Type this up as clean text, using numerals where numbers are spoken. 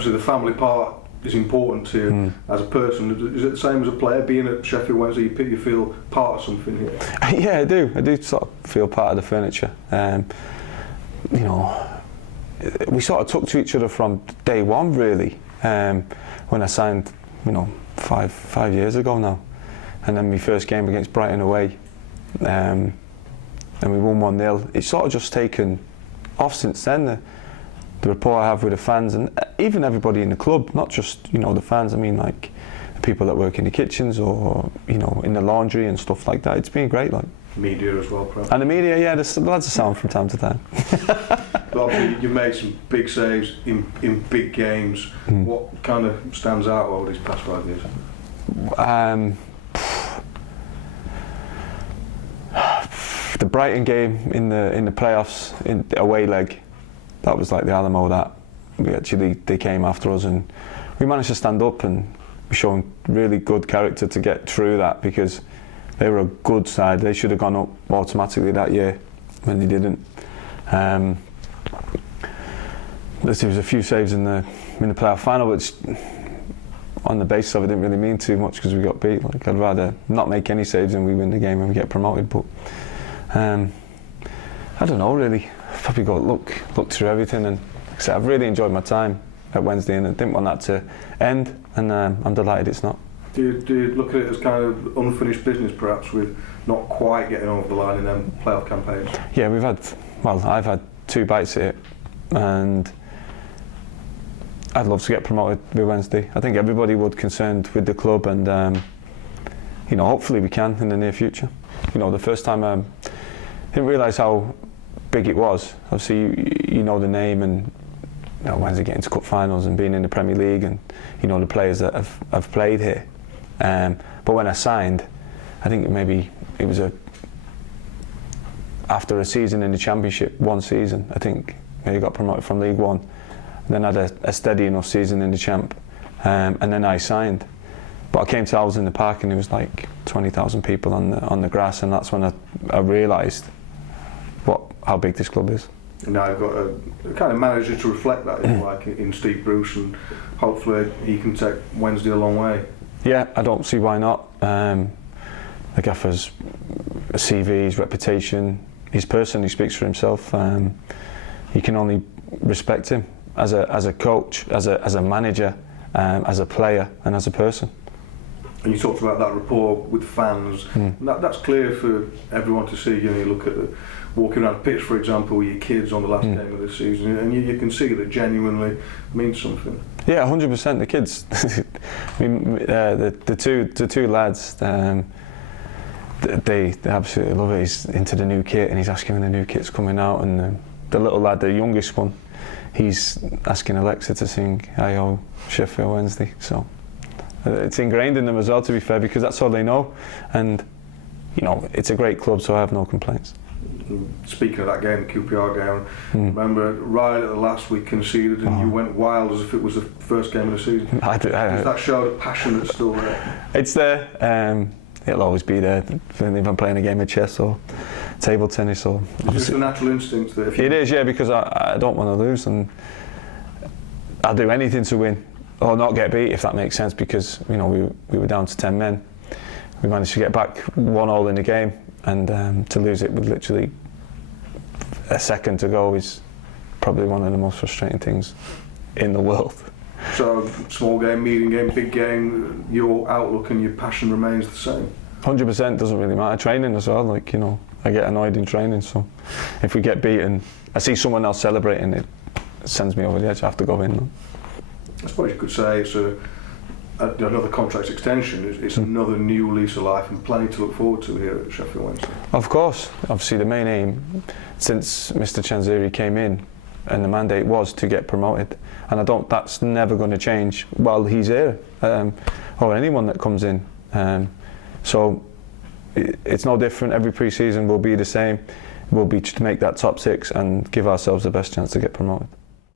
obviously the family part is important to you as a person. Is it the same as a player? Being at Sheffield Wednesday, you feel part of something here? Yeah, I do. I do sort of feel part of the furniture. You know, we sort of took to each other from day one, really. When I signed, you know, five years ago now, and then my first game against Brighton away, and we won 1-0. It's sort of just taken off since then. The rapport I have with the fans and even everybody in the club, not just, you know, the fans. I mean, like the people that work in the kitchens or, you know, in the laundry and stuff like that. It's been great, like. Media as well, perhaps. And the media, yeah, the lads are sound from time to time. But obviously you've made some big saves in big games. What kind of stands out over these past 5 years? The Brighton game in the playoffs, in the away leg, that was like the Alamo. That they came after us and we managed to stand up and we showed really good character to get through that, because they were a good side. They should have gone up automatically that year when they didn't. There was a few saves in the playoff final, which on the basis of it didn't really mean too much because we got beat. Like, I'd rather not make any saves and we win the game and we get promoted. But I don't know, really. I've probably got to look through everything, and like I said, I've really enjoyed my time at Wednesday and I didn't want that to end, and I'm delighted it's not. Do you look at it as kind of unfinished business, perhaps, with not quite getting over the line in them playoff campaigns? Yeah, I've had 2 bites at it, and I'd love to get promoted with Wednesday. I think everybody would, concerned with the club, and you know, hopefully we can in the near future. You know, the first time I didn't realise how big it was. Obviously, you know the name, and you know, Wednesday getting to cup finals and being in the Premier League, and you know the players that have played here. But when I signed, I think maybe it was after a season in the Championship, 1 season, I think maybe got promoted from League One, then had a steady enough season in the Champ, and then I signed. But I came to Owls in the Park and there was like 20,000 people on the grass, and that's when I realised how big this club is. And now you've got a kind of manager to reflect that, like in Steve Bruce, and hopefully he can take Wednesday a long way. Yeah, I don't see why not. The gaffer's CV, his reputation, his person, he speaks for himself. You can only respect him as a coach, as a manager, as a player, and as a person. And you talked about that rapport with fans. That's clear for everyone to see. You know, you look at walking around the pitch, for example, with your kids on the last game of the season, and you can see that it genuinely means something. Yeah, 100%. The kids, I mean, the two lads, they absolutely love it. He's into the new kit, and he's asking when the new kit's coming out. And the little lad, the youngest one, he's asking Alexa to sing "I-O Sheffield Wednesday." So it's ingrained in them as well, to be fair, because that's all they know. And you know, it's a great club, so I have no complaints. Speaking of that game, the QPR game, remember right at the last we conceded and you went wild as if it was the first game of the season. Does that show the passion that's still there? It's there. It'll always be there, if I'm playing a game of chess or table tennis. Or it's just a natural instinct that it is, yeah, because I don't want to lose, and I'll do anything to win or not get beat, if that makes sense, because you know we were down to 10 men. We managed to get back 1-1 in the game, and to lose it with literally a second to go is probably one of the most frustrating things in the world. So, small game, medium game, big game, your outlook and your passion remains the same? 100%, doesn't really matter. Training as well, like, you know, I get annoyed in training, so if we get beaten, I see someone else celebrating, it sends me over the edge. I have to go in. I suppose you could say it's another contract extension. It's another new lease of life, and plenty to look forward to here at Sheffield Wednesday. Of course, obviously the main aim since Mr. Chanziri came in, and the mandate was to get promoted, and that's never going to change while he's here, or anyone that comes in. So it's no different. Every pre-season will be the same. We'll be to make that top 6 and give ourselves the best chance to get promoted.